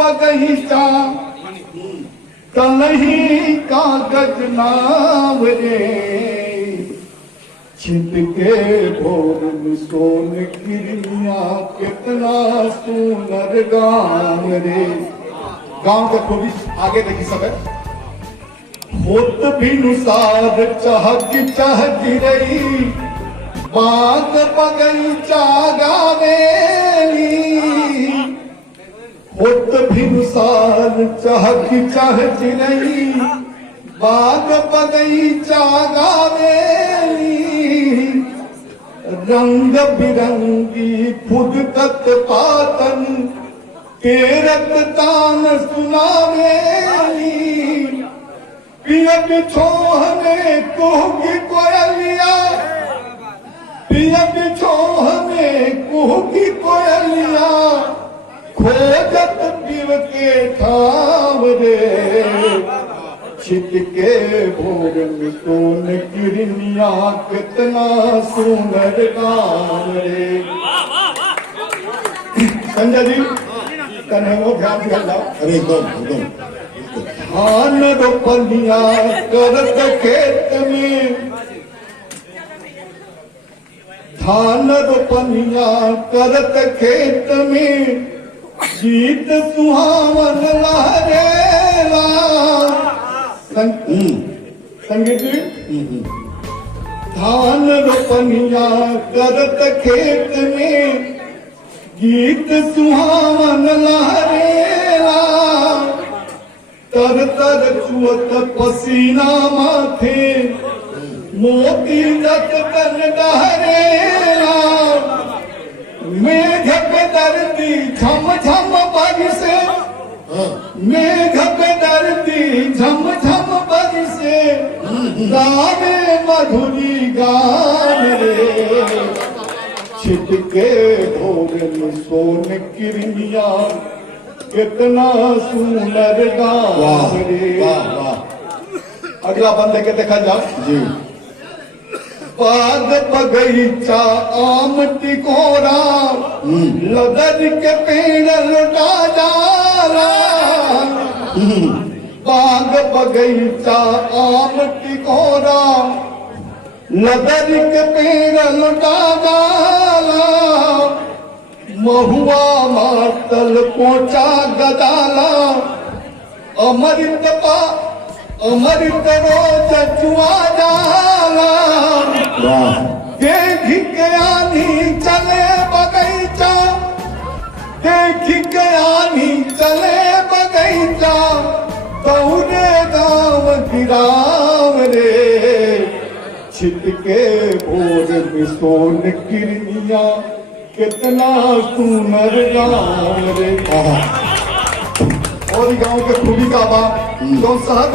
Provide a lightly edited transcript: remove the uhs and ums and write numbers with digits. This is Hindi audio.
बगीचा तलही कागज नाम रे छिपके भोर में सोन गिरिया कितना सुंदर गाँव रे। गांव का खूबी आगे देखी सब है। होत भी नुसार चहक चहक रही बाग बगीचा गावेली। होत भी नुसार चहक चहक रही बाग बगीचा गावेली। रंग बिरंगी फुदकत पातन केरत तान सुनावेली। पिया बिछोह में कुहकी कोयलिया पिया बिछोह में कुहकी कोयलिया खोजत पिव के ठाव रे। छिपके भोर में सोन गिरनिया कितना सुंदर गाँव रे। संजय जी कन्हे वो ध्यान दिया जाओ। अरे एकदम धान रोपनिया करत खेत में धान रोपनिया करत खेत में गीत सुहावन लहरेला। संगीत धान रोपनिया करत खेत में गीत सुहावन लहरेला। तर तर चुअत पसीना माथे मोती दत तन डहरेला। मेघ पे दर्दी झम झम बरसे मेघ पे दर्दी झम झम बरसे गावे मधुरी गान रे। छिपके भोर में सोन गिरनिया कितना सुंदर गाँव रे। अगला बंद लेके देखा जाओ जी। बाग बगीचा आम टिकोरा लदर के पेड़ लुटा जाला। बाग बगीचा आम टिकोरा लदर के पेड़ लुटा जाला। महुआ मातल पोचा गदाला अमृत रोज चुआ जाला। देख के आनी चले बगीचा देख के आनी चले बगीचा दौड़े गाँव गिराव रे। छिपके भोर में सोन गिरनिया कितना सुंदर गाँव रे। और गाँव के खूबी का बात जो सहत